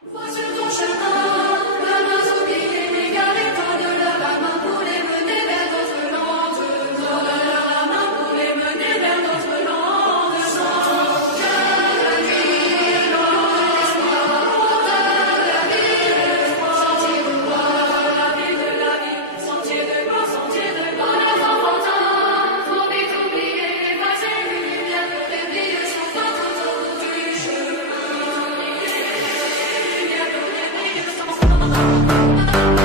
Vois sur ton chemin, ne oublier n'égarer, tends-leur la main pour les mener vers d'autres landes. Tends-leur la main pour les mener vers d'autres landes. Chante la nuit, l'ombre d'espoir, monte la ville, sentier de gloire, la ville de la vie, sentier de gloire, les enfantins, faut vite oublier, effacer une lumière pour les vies sur votre autour du chemin. Thank you.